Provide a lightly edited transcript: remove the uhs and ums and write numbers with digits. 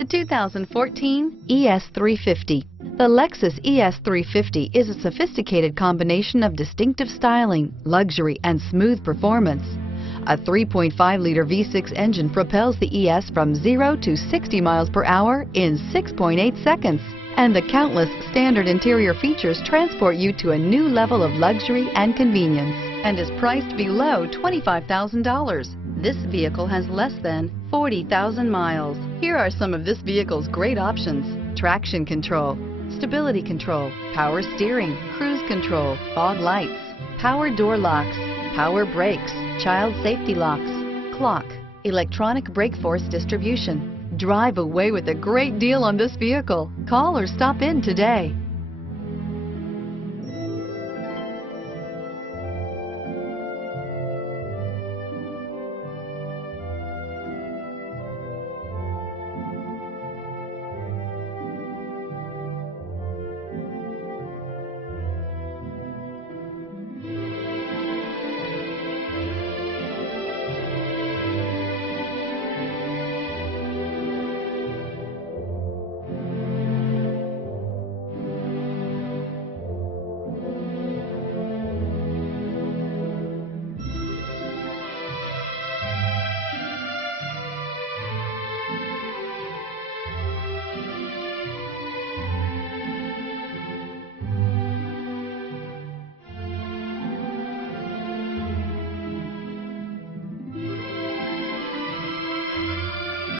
The 2014 ES350. The Lexus ES350 is a sophisticated combination of distinctive styling, luxury, and smooth performance. A 3.5-liter V6 engine propels the ES from 0 to 60 miles per hour in 6.8 seconds. And the countless standard interior features transport you to a new level of luxury and convenience, and is priced below $25,000. This vehicle has less than 40,000 miles. Here are some of this vehicle's great options: traction control, stability control, power steering, cruise control, fog lights, power door locks, power brakes, child safety locks, clock, electronic brake force distribution. Drive away with a great deal on this vehicle. Call or stop in today.